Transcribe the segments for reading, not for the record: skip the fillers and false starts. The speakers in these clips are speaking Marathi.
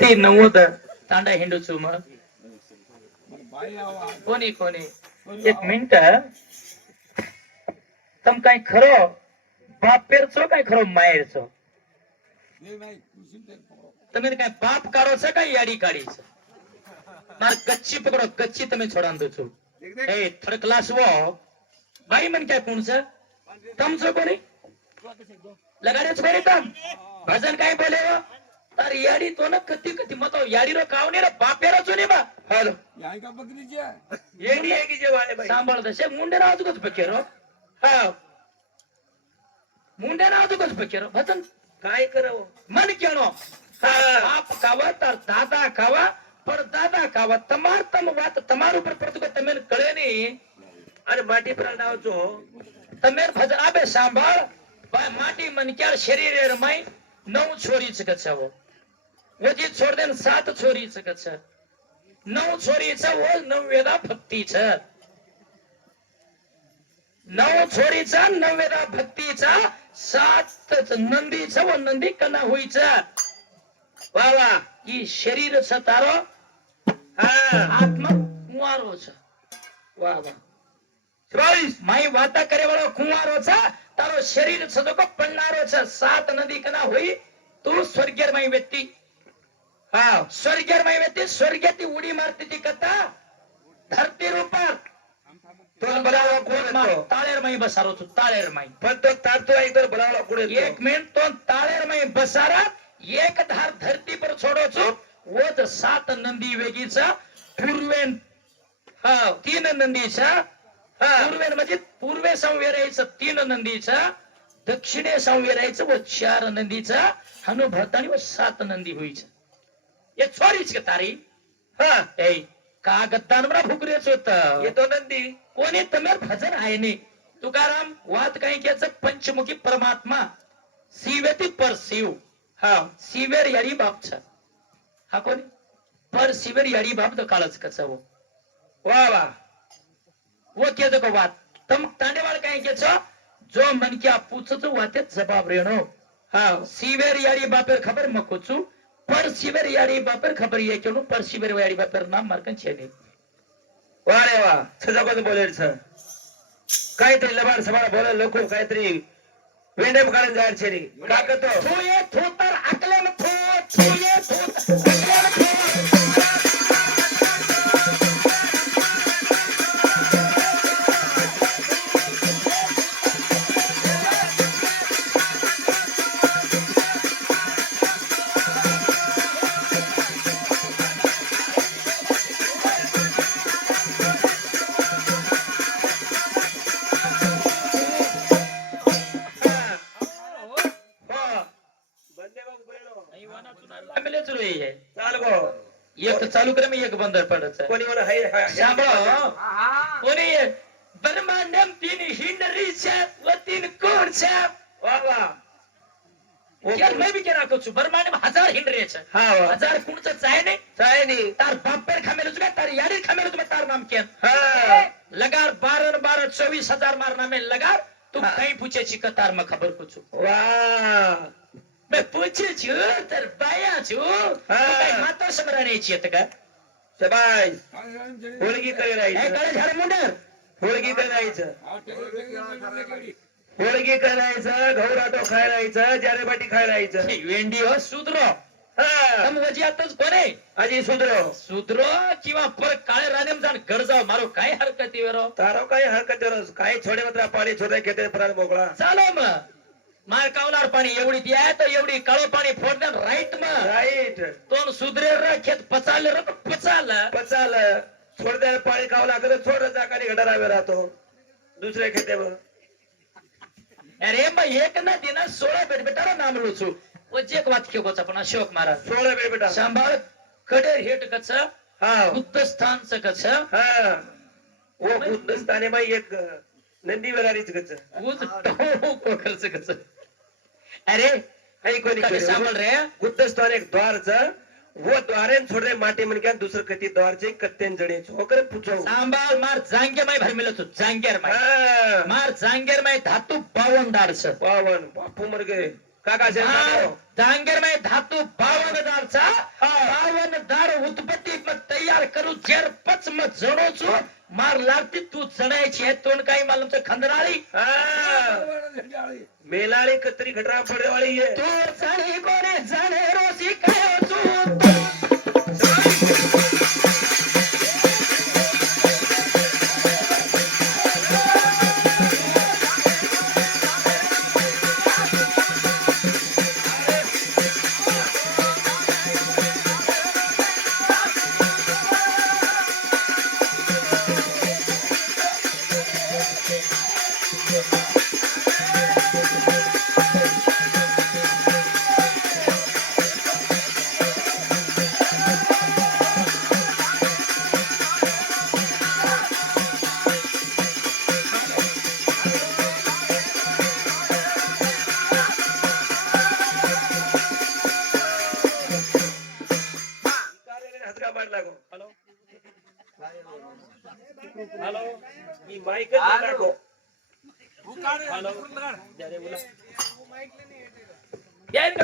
ते 90 तांडा हिंडूचू मग कोणी कोणी एक मिनिट तम काय खरं बापेरचो काय खरं मायरचो તમે કઈ પાપ કરો છો કઈ યાડી કાઢી છે માર કચ્છી પકડો કચ્છી તમે છોડાંદો છો એ થર્ડ ક્લાસ વો ભાઈ મન ક્યાં કોણ છે તમ છો કોની લગાડે છો કોની તમ ભજન કાઈ બોલે તાર યાડી તો ન કતી કતી મતો યાડી રો કાવ ને રે બાપેરો છો ને બા હાલો યાઈ કા બકરી છે એડી એકી જે વાળે ભાઈ સાંભળ દે મુંડે ના આજુ કચ પકેરો હા મુંડે ના આજુ કચ પકેરો ભજન काय करावं मन केनो बाप खावा तर दादा खावा पर दादा खावा तमार तम वात तमार ऊपर पड़तो के तमेन कळे नी अरे माटी पर नाव जो तमेर भजन आबे सांभाळ माटी मन क्या शरीर रे माई 9 छोरी छ कछावो वजी छोड़ देन 7 छोरी छ कछ 9 छोरी छ वो 9 वेदा भक्ती छ 9 छोरी छ 9 वेदा भक्ती छ 7 नंदी छ वो नंदी कना हुई छ वाह वाह ई शरीर छ तारो हां आत्मा कुंवारो छ वाह वाह 24 माई वाता करे वाळो कुंवारो छ तारो शरीर छ तो को पन्नारो छ 7 नंदी कना हुई तू स्वर्गीय माई व्यक्ति हां स्वर्गीय माई व्यक्ति स्वर्गती उडी मारती ती कथा धरती रूपात तो बोलावला कोण ताळेर माई बसारो तू ताळेर माई पण तो तारतो इधर बोलावला कोण एक मिनिट तो ताळेर माई बसारा एक धार धरती पर छोडो छु वोच 7 नंदी वेगीचा पूर्वेन हा 3 नंदीचा पूर्वेन म्हणजे पूर्वे संवेरायचं 3 नंदीचा दक्षिणे संवेरायचं व 4 नंदीचा हनुभतानी व 7 नंदी होईचं हे छोरीच का तारी हा ए कागदान बरा फुकरेच होत येतो नंदी कोणी तमेर भजन आहे ने तुकाराम वात काही केच पंचमुखी परमात्मा शिवेती परशिव हा शिवेर याडी बाप छ हा कोणी पर शिवेर याडी बाप द काळच कचवो वा वा वो केज को वात तम तांडेवाळ काही केच जो मन क्या पूछच वाते जवाब रेणो हा शिवेर याडी बापेर खबर मकोचू पर शिवेर याडी बापेर खबर ये केनु पर शिवेर याडी बापेर नाम मार्कन छेने वा रे वा सजाबद बोलेल छ काहीतरी लबाड सबाड बोले लोक काहीतरी वेंडे पकडून जायला छेरी का करतो तू ये तू तर अकले में तू ये तू अकले में एक चालू करे मी एक बंद पडत कोणी मला कोणी ब्रह्मांडम 3 हिंडरीच्या व 3 कोणच्या वा वा यार मैं भी केना कुछ ब्रह्मांड में 1000 हिंडरीच्या हां 1000 कोणचं चाय नाही तार बापेर खामेल तुका तार यारी खामेल तुका तार नाम केन हां लगार 12 12 24000 मार नामे लगार तू कहीं पूछे छी कतार में खबर कुछ वाह मैं पूछे छु तर बाया छु काय माता समराने छी का सबाई होळगी करे राहायचं हे काळे झाड मुंडर होळगी करे राहायचं होळगी करायचं घवराटो खाय राहायचं जारेबाटी खाय राहायचं वेंडी हो सुधरो तम वजी आताच कोणे आजी सुधरो सुधरो किंवा पर काळे रानेम जाण घर जाव मारो काय हरकती वेरो तारो काय हरकती वेरो काय छोडे मात्र पाणी छोडे खेते प्राण मोकळा चालो मग मार कावलार पाणी एवढी ती आहे तर एवढी काळो पाणी फोडणार राईट मग राईट तो सुधरे र खेत पचाल र पचाल पचाल छोड दे पाणी कावला करे छोड जाकानी घडरावे राहतो दुसरे खेते मग अरे मग एक ना दिना 16 बेट बेटारा नाम लोचू वजे एक वात खेकोचा पण अशोक महाराज 16 बेट बेटा सांभाळ कडेर हेट कच हा बुद्धस्थान च कच हा ओ बुद्धस्थाने बाई एक नंदी वरारीच कच उज को खर्च कच अरे हई कोणी सांभाळ रे बुद्धस्थान एक द्वारच वो द्वारे छोड़े माटी मन क्या दूसरे कति द्वार से कत्तेन जड़े छोकर पूछो सांबाल मार जांगे माय भर मिलो तो जांगेर माय मार जांगेर माय धातु 52 दार छ 52 बापू मर गए काका से जांगेर माय धातु 52 दार छ जरपच मग जणोचो मार लागते तू जणायची आहे तोंड काही मालूम खंदराळी मेलाळी कत्री घटरा पडेवाळी आहे तू जाणे कोणे जाणे रोसी काय तू हॅलो मी माईक लागो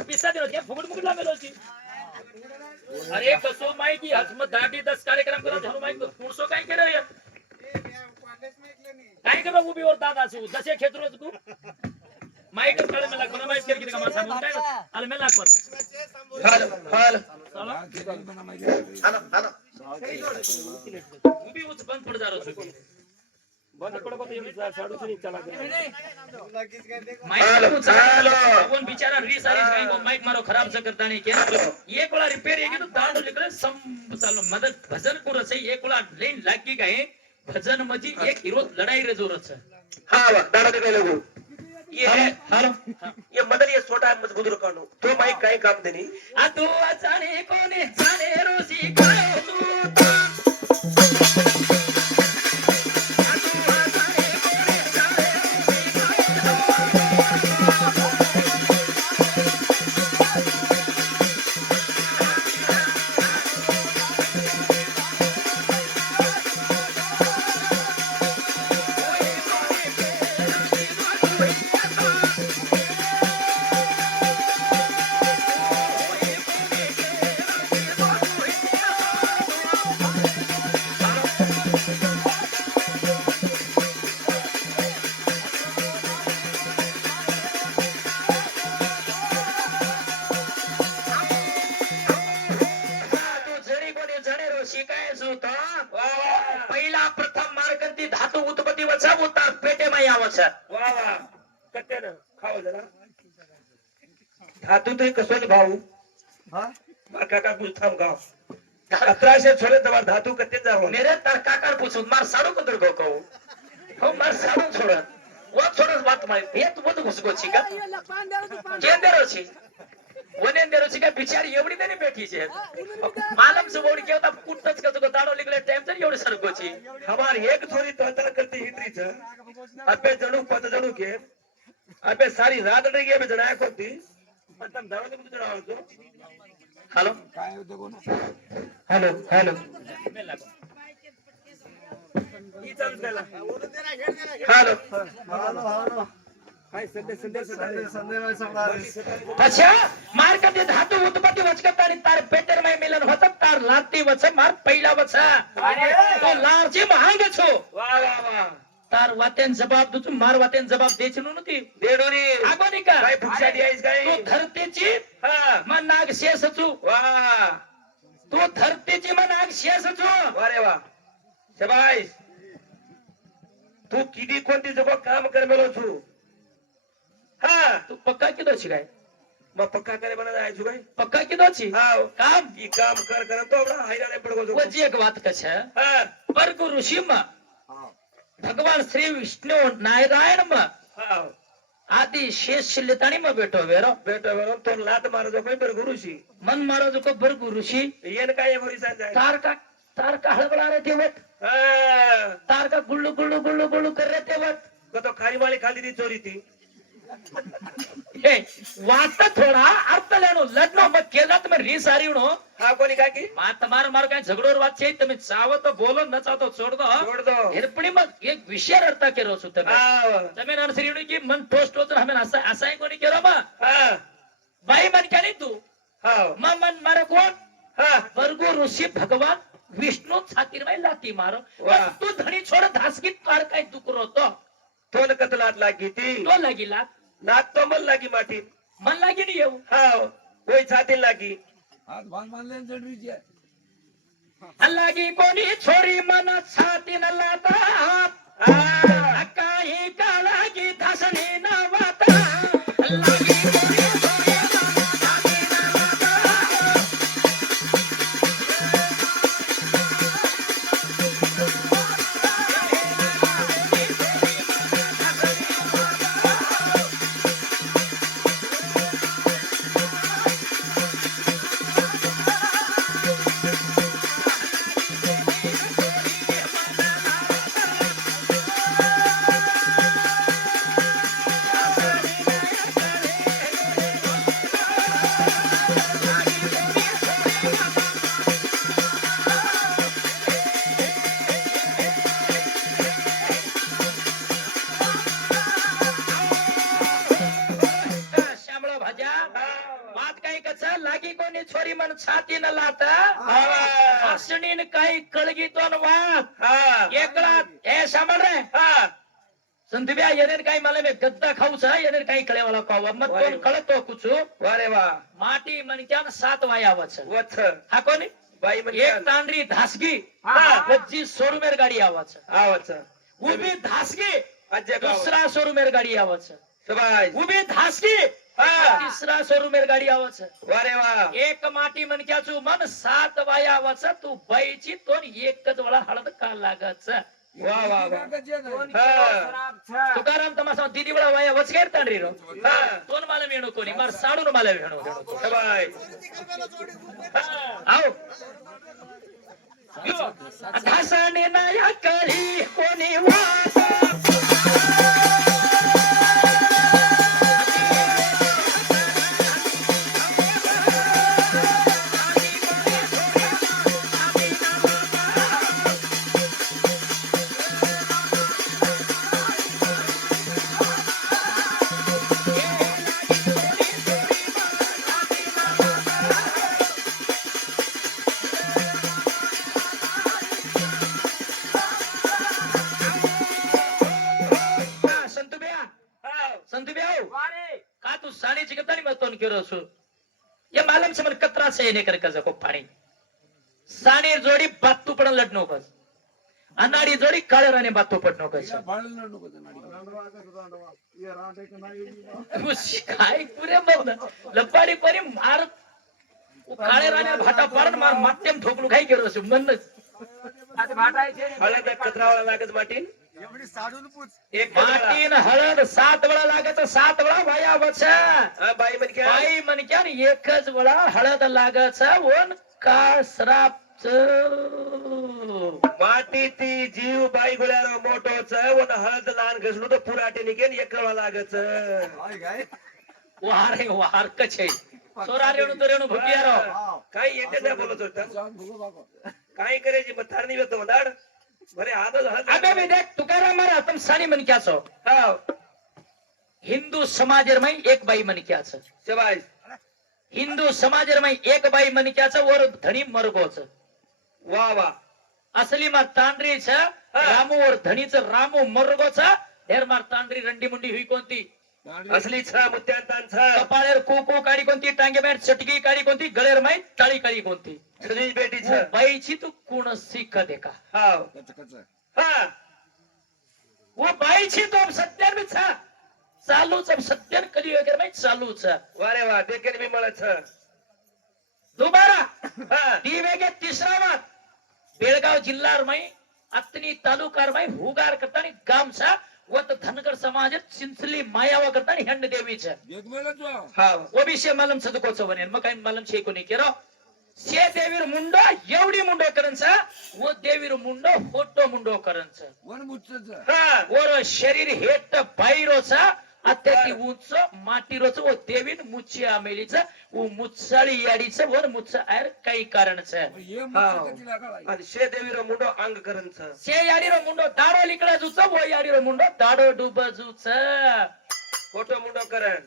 पिसा दे फुगड मुगड लागलो अरे कसो माहिती मग 10-10 कार्यक्रम करा झालो माहिती पुढसो काय केलं काय करा उभीवर दादा असू जसे खेत्र तू माईक काढ मला कोणा माईक केली का मला सांगून काय आले मला लागत हाल हाल उभी उच बंद पड जारो बंद पड बत ये साडू सुनी चला माईक कोण बिचारा रीसारी काय माईक मारो खराब स करता नहीं केला एक वेळा रिपेयर येगी तो दांडो निकले सम चालो मदद भजन पुरं से एक वेळा लेन लागी काय भजन मजी एक हिरो लढाई रे जोरच हा वा दादा ते काय लोगो ये हालो ये मदर ये छोटा मजबूत रकानो तो माईक काय काम देनी आ तू जाने कोने जाने रोसी काय तू पहिला प्रथम मार्गंती धातू उत्पत्ती वचा होता पेटे माई आवश्य वा वा कत्यान खाओ जरा धातू तो कसोच भाऊ हा मार काका गुलथाम गाव 1700 छोरे दबार धातु कत्ते जावो मेरे तर काकार पूछो मार साडू कदर गो कहू हो मार साडू छोड़ वो छोड़स बात माई हे तू बद घुसगो छी का केंदेरो छी वने देरो छी का बिचारी एवढी तरी बैठी छे मालम से बोडी केवता कुटच कसो दाडो निकले टाइम तरी एवढी सरगो छी हमार एक थोड़ी तोतर करती हिटरी छ अबे जणू पत जणू के अबे सारी रात रे गे जणाय कोती मतलब दावले मुझे जणाव तो हेलो काय होते कोण हेलो हेलो ई चालू केला हेलो हेलो हेलो हाय संदेश अच्छा मार का ते धातु उत्पत्ती वचकता आणि तार पेटर मै मिलन होत तार लाती वच मार पहिला वच तो लारची महाग छो वाह वाह वाह तार वातेन जबाब दुच मार वातेन जबाब देच नती देडोरी आगोनी का काय फुकशाटी आहेस काय तू धरतीची हा मन नाग शेष छु वाह तू धरतीची मन नाग शेष छु वारे वाह शाबाश तू किती कोणती जगो काम करमेलो छु हा तू पक्का किदो छी काय मग पक्का करे बना जाय छु काय पक्का किदो छी हां काम ई काम कर कर तो बड़ा हैरान पड़गो छु वो जी एक बात कछ हां वर्ग ऋषि में भगवान श्री विष्णु नारायण में हां आदि शेष शिल्लतानी में बैठो वेरो तो लात मारो जो कोई पर गुरु सी मन मारो जो को भर गुरु सी येन काय होई जाय तार का हड़बड़ा रहे थे वत हां तार का गुल्लू गुल्लू गुल्लू गुल्लू कर रहे थे वत को तो खारी वाली खाली थी चोरी थी हे वात थोड़ा अर्थ लेनो लग्न मत केला तो मैं रीसारी उनो हा कोणी काय की मां तुम्हार मार काय झगड़ोर बात छे તમે ચાવો તો બોલો ન ચાવો તો છોડ દો હેરપણી માં એક વિષય રડતા કેરો છો તમે હા તમે નરસરીણી की मन पोस्ट होत हमें असाय कोणी केरो बा हा बाई मन क्या नहीं तू हा मन मारे कोण हा वर्गो ऋषि भगवान विष्णू छातीर बाई लाती मारो वा. तू धणी छोड धासगीत कार काय दुकरो तो तोल कतलात लागी ती तो लागिला नाक तो मन लागी माटी मन लागी नाही येऊ हाव कोई छाती लागी हात भाग मानले आणि जडवीची आहे. लागी कोणी छोरी मन छाती न लाता हा. काही काळागी धासणी न वाता लागी कोणी छोरी मन छाती न लाता श्यामळा भाज्या बात काही कच लागी कोणी छोरी मन छाती न लाता हसणीन काही कळगी तो वाद हा. एकला ए श्यामळ रे हा. संतब्या येणे काही मला मी गद्दा खाऊचा येणे काही कळेवाला पावा मग कोण कळतो कुचू वारे वा माटी म्हणत्यान 7 वायावच वत्स हा कोणी बाई एक म्हणजे तांडरी धासगी हा. वज्जी सोरुमेर गाडी आवाच आवच उभी धासगी अजय गाव दुसरा सोरुमेर गाडी आवाच सबाय उभी धासगी हा. तिसरा सोरुमेर गाडी आवाच वारे वा एक माटी मनक्याचू मन 7 वाया आवाच तू बाईची तोन एकच वळा हळद का लागाच वा वा वा काकाची आहे ना. हा. तुकाराम तमासा दिदी वळा वाया वच घेर तांडरी रो हा. तोन मला मेणू कोणी मार साडून मला मेणू सबाय आओ घासाने नाया करी कोणी वाचा का तू साणीची गतानी मतोन केरो असो या मालम से मन कतरा से येणे कर कजा को पाणी साणी जोडी बातू पडन लट नकोस अनाडी जोडी काळराने बातू पड नकोस तिला भांडण नको ते नाडी. काय पुरे बघ लपाडी परी मार काळराने भाटा पाडन मार मात्यम ठोकलू काय केरो असो मन हळद कचरावाला लागत माटीन एवढी साडून पूछ. एक कचरा. माटीन हळद 7 वेळा लागत 7 वेळा वाया वच हा, बाई म्हणजे बाई म्हणक्यान एकच वेळा हळद लागच वन काळ श्रापच माती ती जीव बाई गुळ्यार मोठोच वन हळद लहान घसलो तर पुराटे निघेन एकळवा लागच काय काय? वारे वार कछे सोरा रेणू तो रेणू भुकियारो हाव. काही येते नाही बोलत होता जाऊन बघू बाबा. काय करायची मग थारणी होतो मदाड बरे आदच अबे हळद मी देख तुकाराम मारा तुम सानी मन क्या सो हाव हिंदू समाजर में एक बाई मन क्या छ शबाय हिंदू समाजर में एक बाई मन क्या छ और धनी मरगोच वा वा असली मार तांडरी छ रामू और धनीच रामू मरगोच हेर मार तांडरी रंडी मुंडी हुई कोणती दांडी- असली छ मुत्यांतान छ कपाळेर कुकू काडी कोणती टांगे मेट चटकी काडी कोणती गळेर माई टाळी काडी कोणती सली बेटी छ वो बाईची तू कोण शिक देखा हाव कच्चं- कच्चं. हा वो बाईची तो सत्यान में छ चालूच अब सत्यान कली वगैरे माई चालूच वारे वा देखेन मी मला छ दोबारा हा दिवे के तिसरा बात बेळगाव जिल्हा माई अत्नी तालुकार माई हुगार करतानी गामचा वत धनगर समाज चिंचली मायावा करतानी हंड देवीचा एक मेला तू. हाव ओबीसी मलम सदकोचं बनेन मग काही मलम शे कोणी केरो शे देवीर मुंडो एवढी मुंडो करनचा वो देवीर मुंडो फोटो मुंडो करनचा वन मुच्चचं. हा ओर शरीर हेट बाईरोचा अत्याती उंच माटीरोच वो देवीन मुच्ची आमेलीच वो मुच्चाळी याडीच वर मुच्च आयर काही कारणच मग हे मुच्चं तिला कळाय. आणि शे देवीर मुंडो अंग करन छ शे याडीरो मुंडो दाडो लिकडा जुच वो याडीरो मुंडो दाडो डुब जुच फोटो मुंडो करन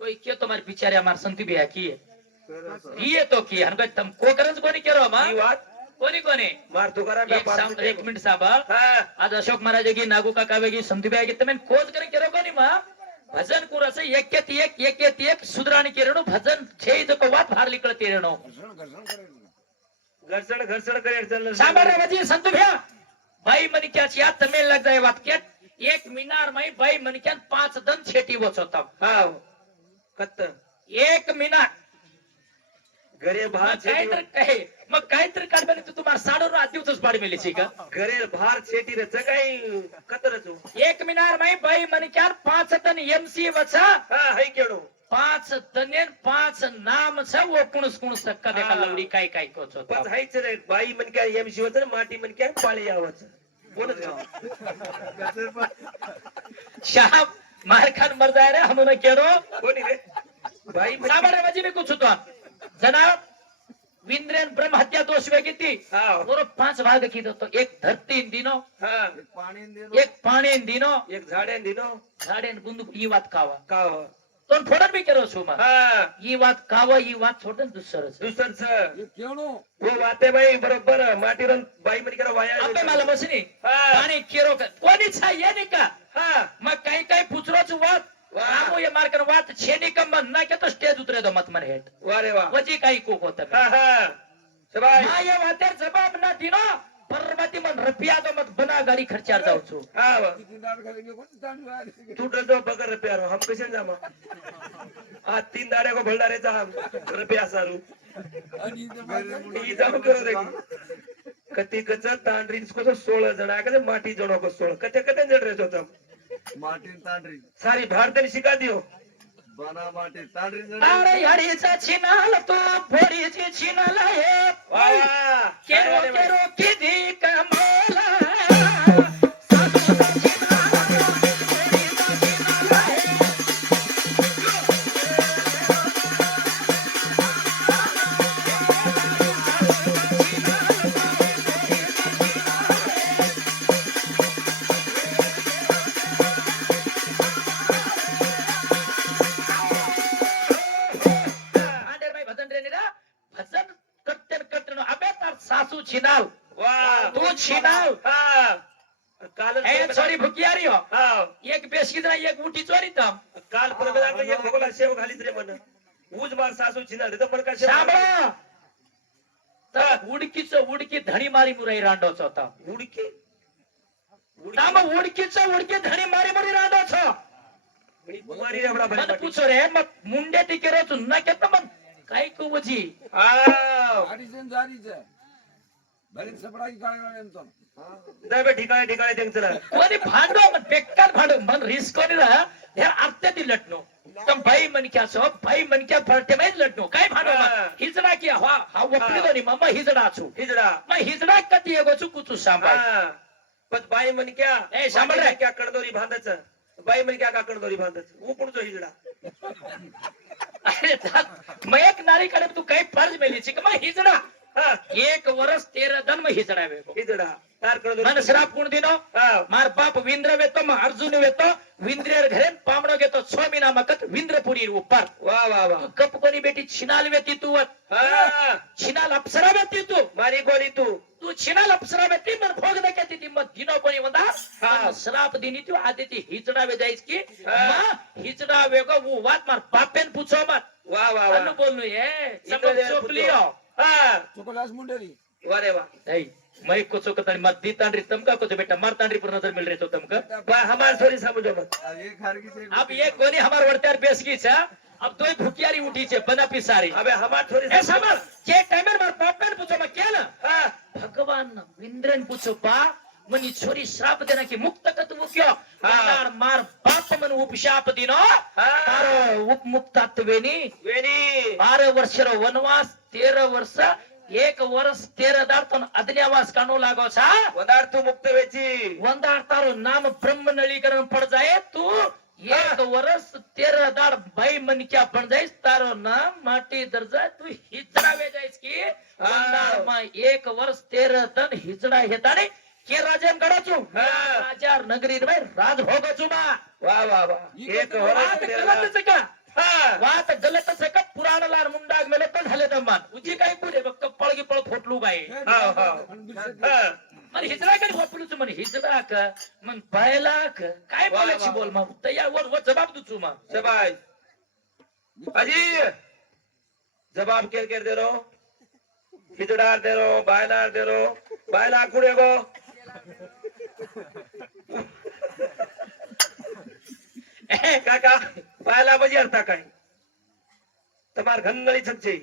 कोई के तुम्हारे बिचारे हमार संती बिया की ये तो की हन तम को करज कोनी केरो मा ही वात कोणी कोणी मार तुकाराम एक मिनिट साबा हा आज अशोक महाराज गी नागू काका वेगी समधी गी તમે કોજ કરી કેરો કોની માં ભજન કુરસે એક સુધરાણી કેરણો ભજન છે જ કો વાત ભાર નીકળતી રહેણો घर्षण घर्षण करेल घर्षण करे चाललं સાંભળવાજી સંતુ ભ્યા ભાઈ મને ક્યાં છે આ તમે લગ જાય વાત કે એક મિનાર માં ભાઈ મને ક્યાં 5 દન છેટી વચો તમ हा कत्त એક મિનાર घरे भार काहीतरी કહે मग काहीतरी काढबे तू तुम्हाला साडो रो दिवसच पाडी मेली छी का घरे भार छेटी रे काही कतरच एक मिनार में भाई मन क्या 5 टन एमसी वचा हा हाय केडो 5 तनेन 5 नाम छ वो कुणस कुणस सक्का देखा लवडी काय काय कोच होता पण हायच रे बाई मन काय एमसी होत माटी मन काय पाळी आवच कोणच शाह मारखान मर जाय रे हमने केरो कोणी रे बाई साबरे वजी में कुछ होता जनाब विंद्रेन ब्रह्म हत्या दोष वे किती हा और 5 भाग की तो एक धरती दिनो हा पाणी एक पाणी दिनो एक झाडे दिनो झाडे बुंदूक ही बात खावा का तो फोडन भी करो सुमा हा ही बात खावा ही बात सोडन दुसरच दुसरच केवढो वो वाते बाई बरोबर माटी रन बाई मन करा वाया आपे मला मसनी हा पाणी केरो का कोणी छा ये नाही का हा मग काही काही पुचरोच वात वाह. रामो ये मारकर वात छेनी कम ना के तो स्टेज उतरे दो मत मन हेट वा रे वा वजी काही कोक होत हा हा सबाई मा ये वातेर जवाब ना दिनो परमती मन रुपया तो मत बना गाड़ी खर्चार जाऊ छु हा वा. किती दाड घालेली कोणती तांदूळ आली तू डर बगर रुपया रो हम कैसे जामा आ 3 दाड़े को भलडारेचा हम रुपया सारू आणि इथं बाजार ई जाऊ करो रे कती कच तांडरी को 16 जण आहे माटी जणो को 16 कते कते जण रे होता माटीन तांडरी सारी भारतनी शिका दियो बना माटी तांडरी अरे हरीचा छिनाल तो भोरीची छिनाल हे वा वा. केरो अरे बाई. केरो किदी कमला सासू छिनाल वा तू छिनाल हा काल ए छोरी भुकियारी हो हा एक बेसकी ना एक उठी चोरी तम काल प्रवेदांना एक भोगला शेव घालीत रे म्हण उज मार सासू छिना रे तर पण का शेव शाबा तर उडकी धणी मारी मुराई रांडोच होता उडकी ताम उडकी धणी मारी मुरी रांडोच कुमारी रे बडा मन भाई पूछो रे मग मुंडे टिके रोच न केत मन काय को वजी हा अडीचन झालीच बरीच सपडाची काढला नेमतो दबे ठिकाणी ठिकाणी त्यांचं कोणी भांडो मन बेकार भांडो मन रिस्क कोणी रा या अर्थे दी लटनो तम भाई मन क्या सो भाई मन क्या फरते में लटनो काय भांडो हा. हिजडा की हा वपली दोनी मम्मा हिजडा छु हिजडा मग हिजडा कधी एगो चुकू तू सांभाळ हा पण बाई म्हण क्या ए, सांभाळ रे. क्या कडदोरी बांधच बाई म्हण क्या का कडदोरी बांधच उकडचो हिजडा अरे मग एक नारी कडे तू काही फर्ज मेली ची मग हिजडा हा 1 वर्ष 13 दिन मग हिजडा वेगो हिजडा तार मन कडदोरी श्राप कोण दिनो हा मार बाप विंद्र वेतो मग अर्जुन वेतो विंद्रेर घरे पामणो घेतो स्वामी नामकत विंद्रपुरी उपर वा वा वा तू कप कोणी बेटी छिनाल वेती तू हा छिनाल अप्सरा वेती तू मारी कोणी तू तू छिनाल अप्सरा वेती मन भोग दे केती ती मत दिनो कोणी वंदा हा. श्राप दिनी तू आदे ती हिजडा वे जाईस की हा. मा हिजडा वेगो वो वात मार बापेन पूछो मत वा वा अनु वा बोलनु ये इकडे समज दे चोपलियो हा चुकलास मुंडरी वा रे वा नहीं मैं कुछ कतरी मत दी तांड्री तमका कुछ बेटा मार तांड्री पर नजर मिल रहे तो तमका बा हमार थोड़ी समझो मत एक हारगी ते अब ये कोनी हमार वर्त्यार बेस की छा अब तोय भुकियारी उठी छे बना पिसारी अबे हमार थोड़ी ए समर के टाइमर मार पापेन पूछो मैं क्या ना हा भगवान विंद्रन पूछो बा मनी छोरी श्राप देना की मुक्त कत वो क्यों मार मार बाप मन उपशाप दिनो तारो उपमुक्तत्वेनी वेणी 12 वर्षर वनवास 13 वर्ष 1 वर्ष 13 दार्तन अज्ञावास कानो लागो छा वदार तू मुक्त वेची वंदार तारो नाम ब्रह्म नळीकरण पड़ जाए तू 1 वर्ष 13 दाड़ भाई मन क्या बन जाइस तारो नाम माटी दर्जा तू हिजड़ा वे जाइस की वंदार मा 1 वर्ष 13 दिन हिजड़ा हेताने के राजन गड़ो छु राजा नगरी में राज भोगो छु मा वा वा वा एक बात वर्ष गलत से का हा वात गलत सकट पुराण लार मुंडाग मेले पण झाले दमान उजी काय पुरे बघ पळगी पळ फोटलू बाई हा हा मन हिजडा कडे वापरूच म्हण हिजडा का मन पायला काय वा, बोलायची वा. बोल मग तयार वर जबाब दुचू मग शबाश अजी जवाब केर दे रो खिचडार दे रो बायलार दे रो बायला कुड़े गो काका बायला बजी अर्था काय તમાર ઘંગળી છકશે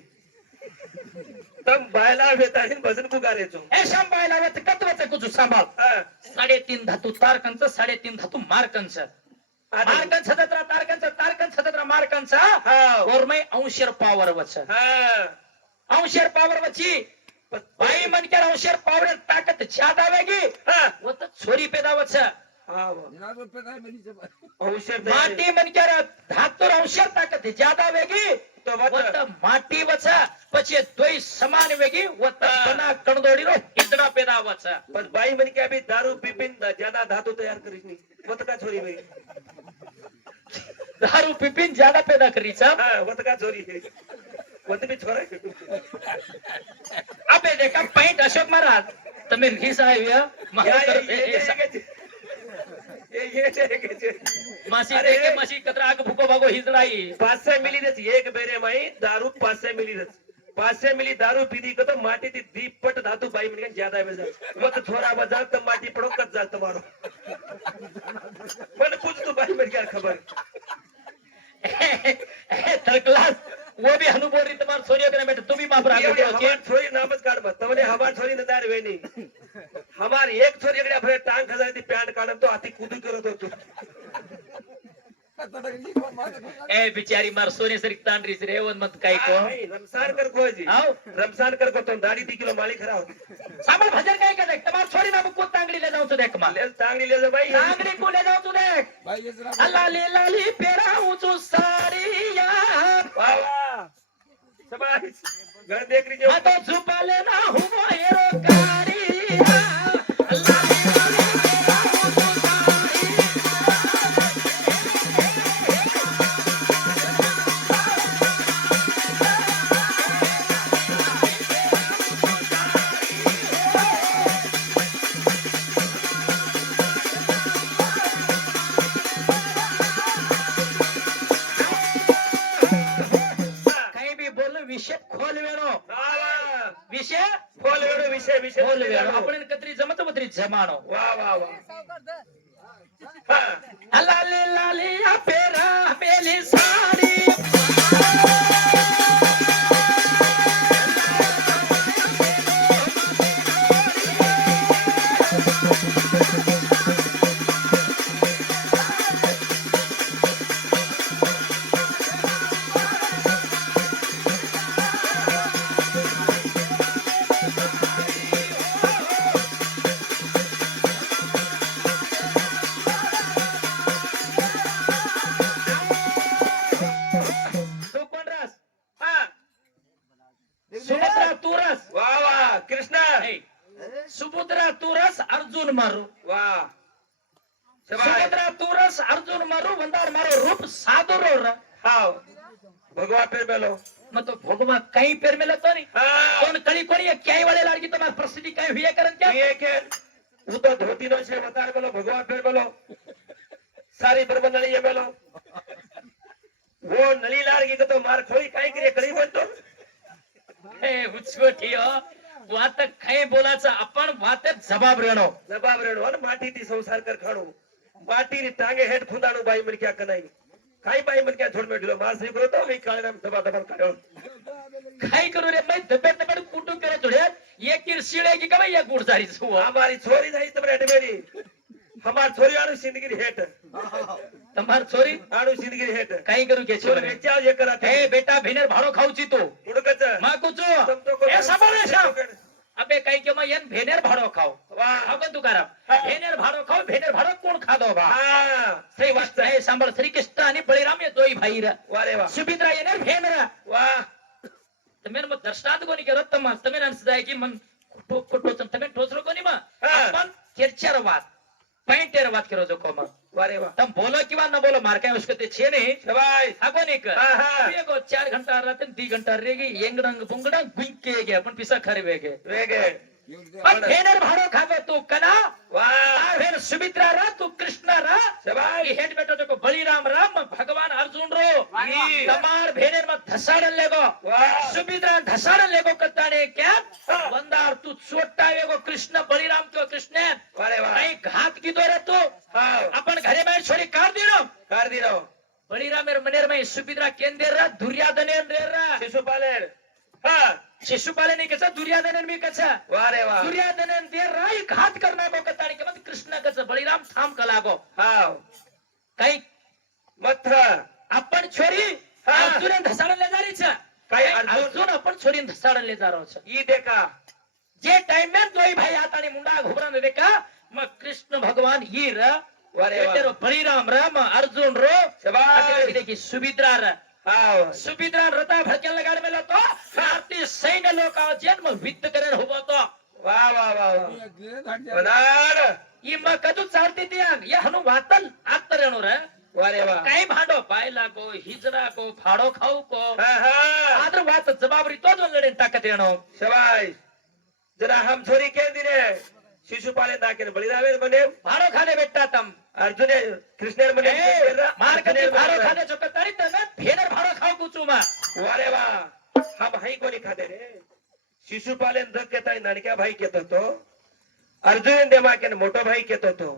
તમ બાયલા વેતાની ભજન પુકારે છો हे सांभाळायला हवं तर कत्वाचं कुठं सांभाळ હા 3.5 धातू तारकांचं 3.5 धातू मार्कांचं मार्कन सतत्रा तारकांचं तारकन सतत्रा मार्कांचा હા ओरमै अंशर पावर वच હા अंशर पावर वची बाई मन के अंशर पावर ताकत ज्यादा वेगी હા वो तो छोरी पैदा वच હા જનાજો પેદા બની છે ઔષધ माटी मन के धातु अंशर ताकत ज्यादा वेगी તો वो વત तो माटी वच પછી दोय समान वेगी वो तो बना कणदोडी रो हिजड़ा पैदा वच बस बाई मन के अभी दारू पीपिन ज्यादा धातु तैयार करीस नहीं वत का छोरी भाई दारू पिपिन ज्यादा पैदा करी सा हाँ वत का छोरी है वत भी छोरा है अबे देखा पॉइंट अशोक महाराज તમે ઘીસ આવ્યા मासी अरे. देखे मासी कतरा आग भूको भागो हिजड़ाई 500 मिली रस एक बेरे माई दारू 500 मिली रस 500 मिली दारू पीधी को तो माटी थी दीपट धातु बाई मिली ज्यादा है वजह वो तो छोरा बजा तो माटी पड़ो कत जा तुम्हारो मन पूछ तू बाई मिल क्या खबर थर्ड क्लास वो भी अनुभव रही तुम्हारे सोनिया के बेटे तुम भी माफ ये रहा हमार छोरी नामत काढ मत तमने हमार छोरी नदार वे नहीं हमार एक छोरी अगले अपने टांग खजाई थी पैंट काढन तो हाथी कूदू करत होतो ए बिचारी मार सोने सरी तांडरी से रेवन मत काय को रमसान कर को जी आओ रमसान कर को तो दाढ़ी 2 किलो माली खरा होती सामर भजन काय कर देख तुम्हारे छोरी ना को तांगड़ी ले जाऊं तो देख मार ले तांगड़ी ले जा भाई तांगड़ी को ले जाऊं तो देख ભાઈ એ જરા अल्लाह ले लाली पेरा ऊंचो साड़िया वाह वाह शाबाश घर देख लीजिए मैं तो छुपा लेना हूँ वो एरो कारिया अल्लाह ले लाली पेरा ऊंचो साड़िया कहीं भी बोल विषय खोल वेणो वाह विषय खोल वेड़ो विषय विषय खोल वेणो आपण कतरी जमत बतरी जमानो वाह वाह वाह हाँ अल्लाह ले लाली या पेरा बेली साड़ी तू कोण रस हाँ सुभद्रा तू रस वाह वाह कृष्णा ए, सुभद्रा तू रस अर्जुन मारू वाह शाबाश सुभद्रा तू रस अर्जुन मारू वंदार मारो रूप सादुरो र हाँ भगवान फिर बेलो मग तो भोगवा काही पेर मेला तो नहीं हाँ कोण कळी कोणी एक क्याय वाले लाडकी तुम्हाला प्रसिद्धी काय हुए करन क्या ये के वो तो धोती नो से बता बेलो भगवान फिर बेलो सारी बरबन नली ये बेलो वो नली लार की तो मार खोई काई करे करी बोल तो ए उचको ठियो वात काही बोलायचं आपण वातेत जबाब रेणो जबाब रेणो और माटी थी संसार कर खाणो माटी नी टांगे हेड खुदाणो बाई मन क्या कनाई काई बाई मन क्या छोड़ में ढिलो मार सही करो तो ही काळे नाम दबा दबा काढो काय करू रे मैं दबेत दबेत कुटू करे थोडे एक किरशिळे की का एक गुडसारी सो हमारी छोरी नहीं तमरे अटमेरी हमार छोरी आणु जिंदगी हेट તમાર છોરી आणु जिंदगी हेट काही करू के छोरी छोरे बेचा ये करा ए बेटा भेनेर भाडो खाऊची तू उडकच मागूचो तुम तो को ए सांभाळे शाम अबे काही के मग येन भेनेर भाडो खाऊ वाह आपण तुकाराम भेनेर भाडो खाऊ भेनेर भाडो कोण खादो बा हाँ श्री वास्त है सांभाळ श्री कृष्ण आणि बळीराम ये दोई भाई रा वारे वाह सुभद्रा येनेर भेनेर वाह તમે મત દર્શનાદ કોની કે રત્તમ તમે નસદાય की मन कुटो कुटो તમે ठोसरो कोणी मग हा. आपण चर्चार वाद પેન્ટેર વાત કરો છો કોમાં વારે વાહ તમ બોલો કેવા ન બોલો માર કઈ ઉસ્કતે છે નહીં શાબાશ આગો નહીં કર હા, હા. બેગો 4 ઘંટા રાતે 3 ઘંટા રેગી એંગડંગ પુંગડા ગુંકે ગયા પણ પીસા ખરી વેગે વેગે કેવી રીતે પણ ફેનર ભાડો ખાવે તું કના વાહ આ ફેર સુમિત્રા રા તું કૃષ્ણ રા શાબાશ ઈ હેડ બેટો તો બલિરામ રામ ભગવાન અર્જુન રો ઈ. તમાર ભેનેર માં ધસાડન લેગો વાહ સુમિત્રા ધસાડન લેગો કતાને કે હા. વંદાર તું ચોટા વેગો કૃષ્ણ બલિરામ તો કૃષ્ણ વારે વાહ કઈ ઘાત કીધો રે તું હા આપણ ઘરે માં છોડી કાઢ દીનો કાર દીનો બલિરામ એર મનેર માં સુમિત્રા કેન્દ્ર રા દુર્યાધન રે રા શિશુપાલન હા शिशुपालन ने कसा दुर्योधन में कसा વારે વાહ दुर्योधन ते राय घात करना को कतानी के मत कृष्ण कसा बलिराम थाम कलागो હા कई મથ્ર आपण छोरी हा. अर्जुन धसाडन ले जारी छे કઈ अर्जुन અર્જુન आपण छोरी धसाडन ले जारो छे ઈ દેખા जे टाइम में दोई भाई आतानी मुंडा घुबरन देखा म कृष्ण भगवान हीर વારે तेरो વાહ बलिराम राम अर्जुन रो શાબાશ देखी सुभद्रा रा હા सुभद्रा रता भड़के लगाड मेलो तो भारतीय सैन्य लोक जन्म वित्त करे होबो तो વાહ વાહ વાહ વાહ એ ઘેરે ધાડ જાય. બનાડ ಈ ಕದು ಚಾಡ್ತಿ ಯ ಹನು ವಾತನ್ ಆಗ್ತಾರೇನು ರೇ વારે વાહ ಕೈ ಭಾಂಡೋ ಬಾಯ್ಲಾಕೋ ಹಿಜರಾಕೋ ಫಾಡೋ ಖಾವ್ಕೋ હા હા ಆದ್ರ ವಾತ ಜವಾಬ್ದಾರಿ ತೋದ್ ಒಂದೆಡೆ ತಾಕತೇಣೋ શાબાશ જરા હમ છોરી કે દીને શિશુપાલન દાખીને બલિરામે બને ಭಾಡೋ ಖಾನೆ ಬೆಟ್ಟ ತಮ್ અર્જુને કૃષ્ણ બને ಮಾರ್ಕತಿ ಭಾಡೋ ಖಾನೆ ಚೊಕ್ಕತಾರಿ ತમે ಭೇನರ್ ಭಾಡೋ ಖಾವ್ ಕೂಚು ಮಾ વારે વાહ હમ હઈ કોની ખાતે રે શિશુપાલન ધક કેતા નાનક્યા ભાઈ કેતો તો અર્જુન દેમા કે મોટો ભાઈ કેતો તો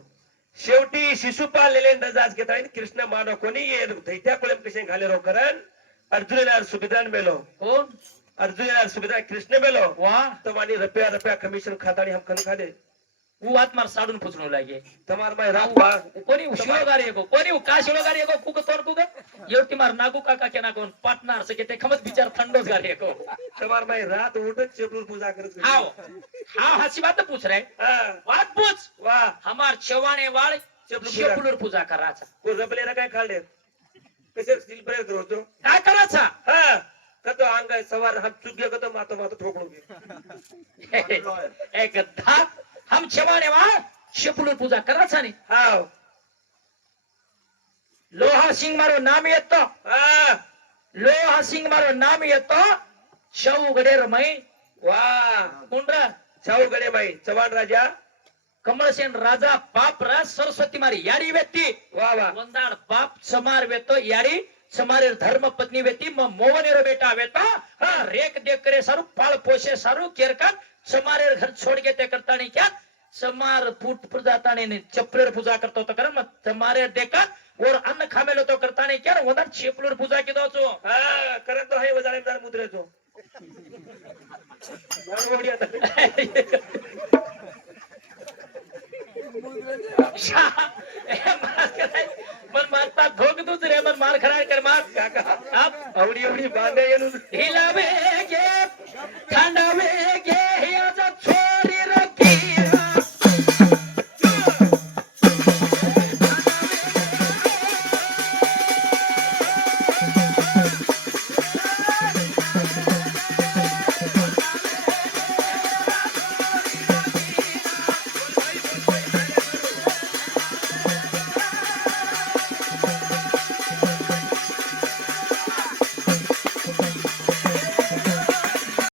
शेवटी शिशुपाल लेलेन रजाज घेता कृष्ण मानो कोणी ये दैत्या कोलम कशे घालेरो करन अर्जुन यार सुभद्रान मेलो कोण अर्जुन यार सुभद्रा कृष्ण मेलो वा तो मानी रुपया रुपया कमिशन खातानी हम कन खादे હું વાત માર સાડું પૂછણું લાગે તમાર માં રાત બા કોની શિરોગારી એકો કોની કા શિરોગારી એકો કુક તોર કુક યોટી માર નાગુ કાકા કે ના કોણ પાર્ટનર છે કે તે ખમત વિચાર ઠંડો જ ગારી એકો તમાર માં रात उठ चेपुर पूजा करत आओ हाँ हाची बात पूछ रहे हां बात पूछ वाह हमार चवाने वाले चेपुर शेपुलूर पूजा करा छा को रबले काय खाले कसे स्टील ब्रेक करतो काय करा छा हां कतो अंग सवार हम चुग्यो कतो मातो मातो ठोकळोगे एक धात हम चवाने वाले शेपुलूर पूजा करा छा नी हां लोहा सिंग मारो नाम येतो हां लोहा सिंग मारो नाम येतो शव गडेर मै वाह कुंड्र चौगडे बाई चव्हाण राजा कमळसेन राजा बाप रा सरस्वती मारी यारी व्यक्ती वाह वाह वंदाण बाप समार वेतो यारी समारे धर्म पत्नी वेती म मोवनेरो बेटा वेता हाँ रेख देख करे सारू पाळ पोषे सारू केरका समारे घर छोड़ के ते करता नहीं क्या समार फूट प्रजाता ने चपलेर पूजा करतो तो कर मत समारे देखा और अन्न खामेलो तो करता नहीं क्या वंदाण चेपलूर पूजा की दो छो हां करत तो है वजाळेदार मुद्रेचो गाणवडी आता मन मारता धोक दूच रे मन मार खराय कर मार काका आप आवडी आवडी बांधे येनु हिलावे